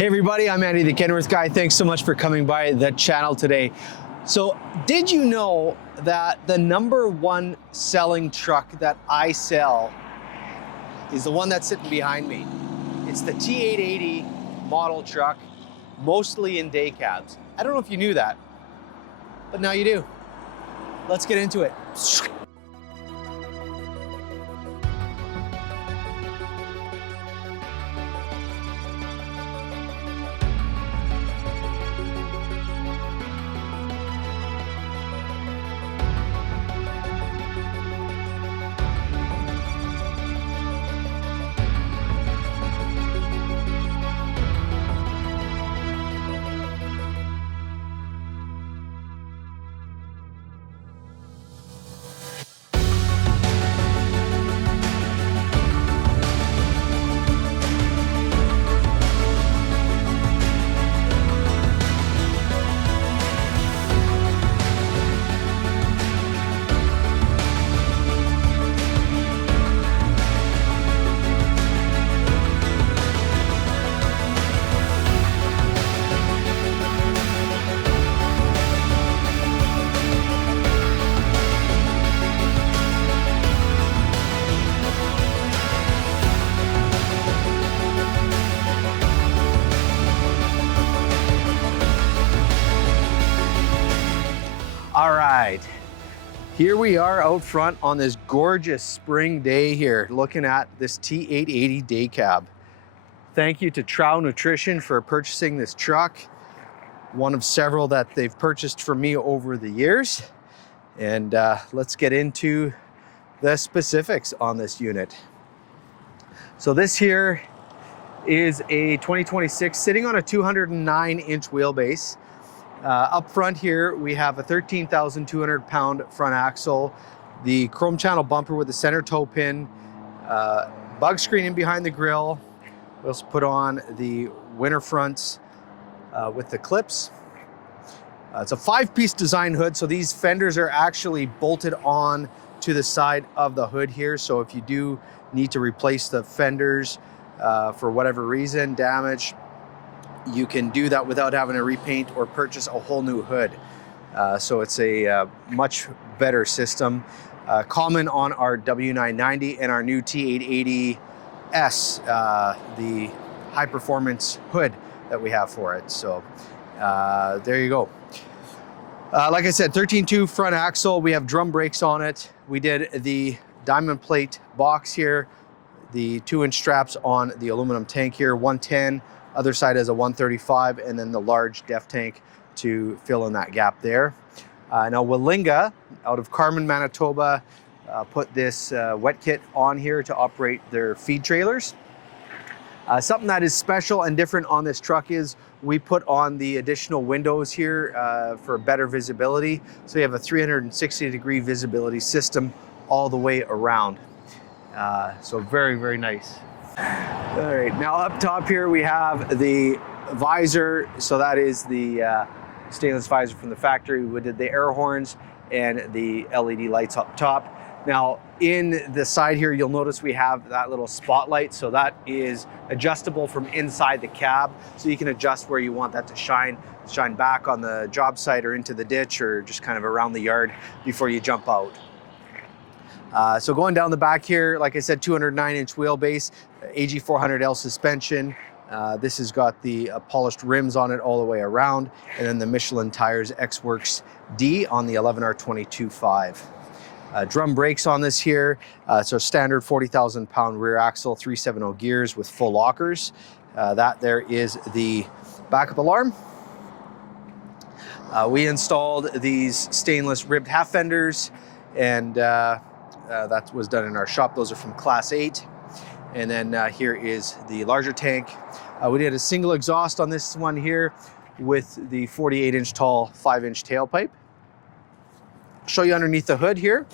Hey everybody, I'm Andy the Kenworth Guy. Thanks so much for coming by the channel today. So did you know that the #1 selling truck that I sell is the one that's sitting behind me? It's the T880 model truck, mostly in day cabs. I don't know if you knew that, but now you do. Let's get into it. All right, here we are out front on this gorgeous spring day here, looking at this T880 Daycab. Thank you to Trow Nutrition for purchasing this truck, one of several that they've purchased from me over the years. And let's get into the specifics on this unit. So this here is a 2026 sitting on a 209-inch wheelbase. Up front here, we have a 13,200-pound front axle, the chrome channel bumper with the center toe pin, bug screening behind the grille. We also put on the winter fronts with the clips. It's a 5-piece design hood, so these fenders are actually bolted on to the side of the hood here. So if you do need to replace the fenders for whatever reason, damage, you can do that without having to repaint or purchase a whole new hood. So it's a much better system. Common on our W990 and our new T880S, the high performance hood that we have for it. So there you go. Like I said, 13.2 front axle. We have drum brakes on it. We did the diamond plate box here, the 2-inch straps on the aluminum tank here, 110. Other side has a 135, and then the large def tank to fill in that gap there. Now Willinga, out of Carmen, Manitoba, put this wet kit on here to operate their feed trailers. Something that is special and different on this truck is we put on the additional windows here for better visibility. So you have a 360-degree visibility system all the way around. So very, very nice. All right, now up top here we have the visor. So that is the stainless visor from the factory. We did the air horns and the LED lights up top. Now in the side here, you'll notice we have that little spotlight. So that is adjustable from inside the cab. So you can adjust where you want that to shine back on the job site or into the ditch or just kind of around the yard before you jump out. So going down the back here, like I said, 209-inch wheelbase, AG 400L suspension. This has got the polished rims on it all the way around, and then the Michelin tires X-Works D on the 11R22.5. Drum brakes on this here. So standard 40,000-pound rear axle, 370 gears with full lockers. That there is the backup alarm. We installed these stainless ribbed half fenders, and that was done in our shop. Those are from Class 8. And then here is the larger tank. We did a single exhaust on this one here with the 48-inch tall 5-inch tailpipe. I'll show you underneath the hood here.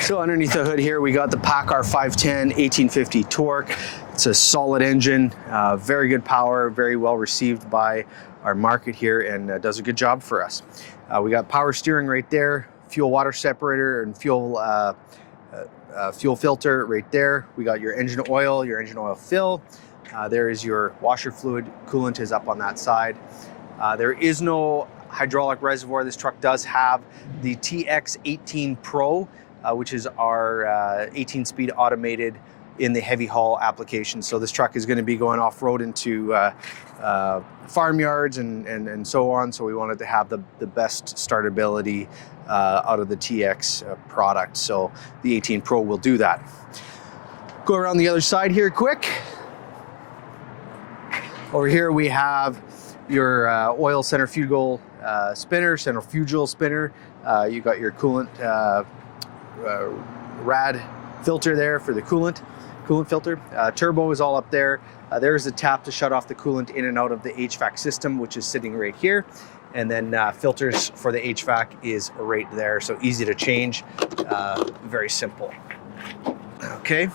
So underneath the hood here, we got the PACCAR 510 1850 torque. It's a solid engine, very good power, very well received by our market here, and does a good job for us. We got power steering right there, fuel water separator and fuel filter right there. We got your engine oil fill. There is your washer fluid. Coolant is up on that side. There is no hydraulic reservoir. This truck does have the TX18 Pro, which is our 18-speed automated in the heavy haul application. So this truck is going to be going off-road into farmyards and so on. So we wanted to have the best startability out of the TX product. So the 18 Pro will do that. Go around the other side here quick. Over here we have your oil centrifugal centrifugal spinner. You got your coolant rad filter there for the coolant filter. Turbo is all up there. There's a tap to shut off the coolant in and out of the HVAC system, which is sitting right here. And then filters for the HVAC is right there. So easy to change, very simple. Okay,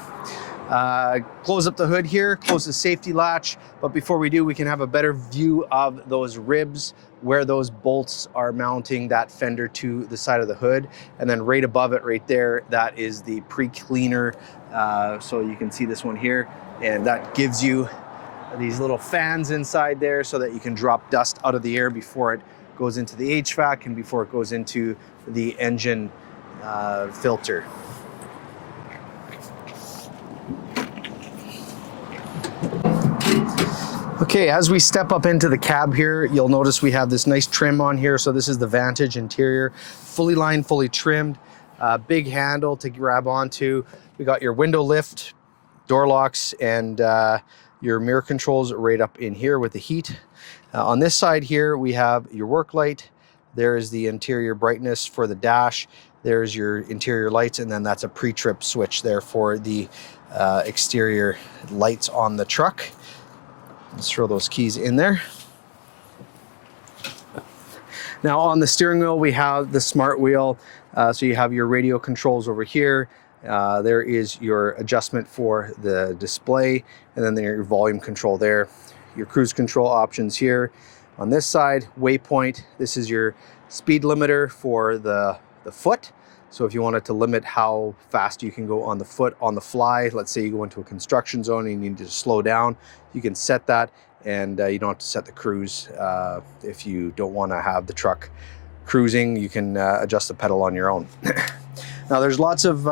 close up the hood here, close the safety latch. But before we do, we can have a better view of those ribs, where those bolts are mounting that fender to the side of the hood. And then right above it right there, that is the pre-cleaner. So you can see this one here, and that gives you these little fans inside there so that you can drop dust out of the air before it goes into the HVAC and before it goes into the engine filter. Okay, as we step up into the cab here, you'll notice we have this nice trim on here. So this is the Vantage interior, fully lined, fully trimmed, big handle to grab onto. We got your window lift, door locks, and your mirror controls right up in here with the heat. On this side here, we have your work light. There is the interior brightness for the dash. There's your interior lights, and then that's a pre-trip switch there for the exterior lights on the truck. Let's throw those keys in there. Now on the steering wheel, we have the smart wheel. So you have your radio controls over here. There is your adjustment for the display, and then your volume control there. Your cruise control options here. On this side, waypoint. This is your speed limiter for the foot. So if you wanted to limit how fast you can go on the foot on the fly, let's say you go into a construction zone and you need to slow down, you can set that, and you don't have to set the cruise. If you don't want to have the truck cruising, you can adjust the pedal on your own. Now there's lots of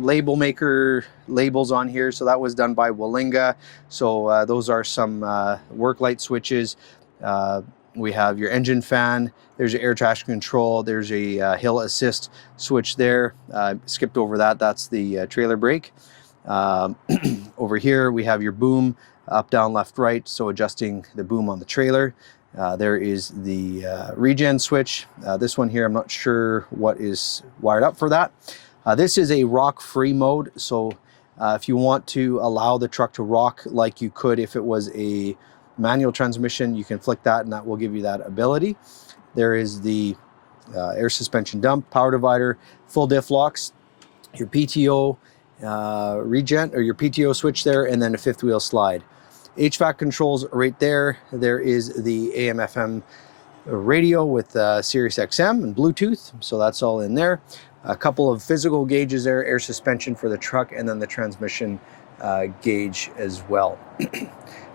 label maker labels on here. So that was done by Willinga. So those are some work light switches. We have your engine fan. There's your air traffic control. There's a hill assist switch there. Skipped over that. That's the trailer brake. Over here we have your boom, up, down, left, right. So adjusting the boom on the trailer. There is the regen switch. This one here, I'm not sure what is wired up for that. This is a rock-free mode. So if you want to allow the truck to rock like you could if it was a manual transmission, you can flick that and that will give you that ability. There is the air suspension dump, power divider, full diff locks, your PTO regen or your PTO switch there, and then a fifth wheel slide. HVAC controls right there. There is the AM/FM radio with Sirius XM and Bluetooth, so that's all in there. A couple of physical gauges there, air suspension for the truck, and then the transmission gauge as well.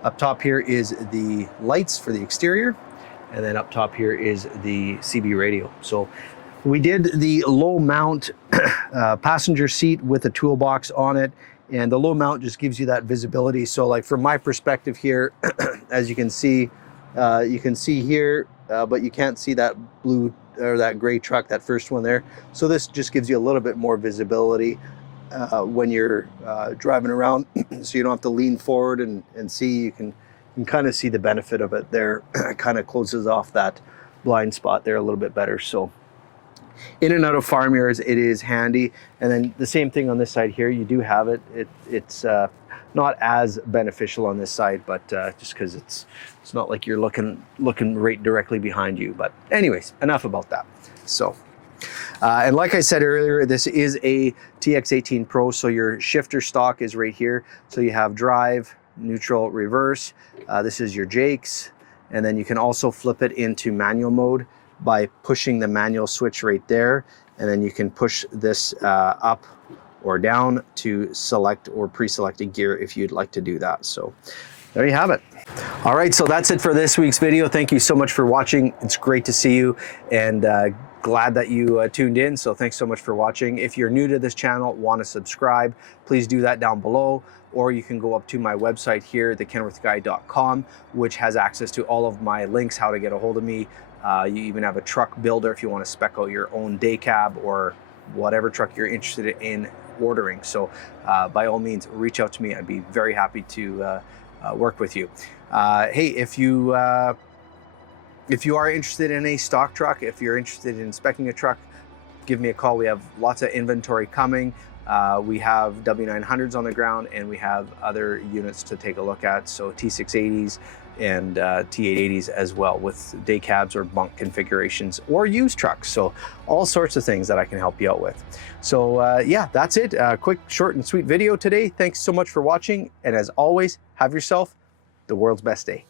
Up top here is the lights for the exterior, and then up top here is the CB radio. So we did the low mount passenger seat with a toolbox on it. And the low mount just gives you that visibility. So like from my perspective here, as you can see here, but you can't see that blue or that gray truck, that first one there. So this just gives you a little bit more visibility when you're driving around. So you don't have to lean forward and see. You can kind of see the benefit of it there. It kind of closes off that blind spot there a little bit better. So in and out of farm yards, it is handy. And then the same thing on this side here, you do have it. It's not as beneficial on this side, but just because it's not like you're looking right directly behind you. But anyways, enough about that. So And like I said earlier, this is a TX18 Pro, so your shifter stock is right here. So you have drive, neutral, reverse. This is your Jakes, and then you can also flip it into manual mode by pushing the manual switch right there, and then you can push this up or down to select or pre-select a gear if you'd like to do that. So there you have it. All right, so that's it for this week's video. Thank you so much for watching. It's great to see you, and glad that you tuned in. So thanks so much for watching. If you're new to this channel, want to subscribe, please do that down below, or you can go up to my website here, thekenworthguy.com, which has access to all of my links, how to get a hold of me. You even have a truck builder if you want to spec out your own day cab or whatever truck you're interested in ordering. So by all means, reach out to me. I'd be very happy to work with you. Hey, if you are interested in a stock truck, if you're interested in speccing a truck, give me a call. We have lots of inventory coming. We have W900s on the ground, and we have other units to take a look at. So T680s and T880s as well, with day cabs or bunk configurations or used trucks. So all sorts of things that I can help you out with. So yeah, that's it. Quick, short and sweet video today. Thanks so much for watching. And as always, have yourself the world's best day.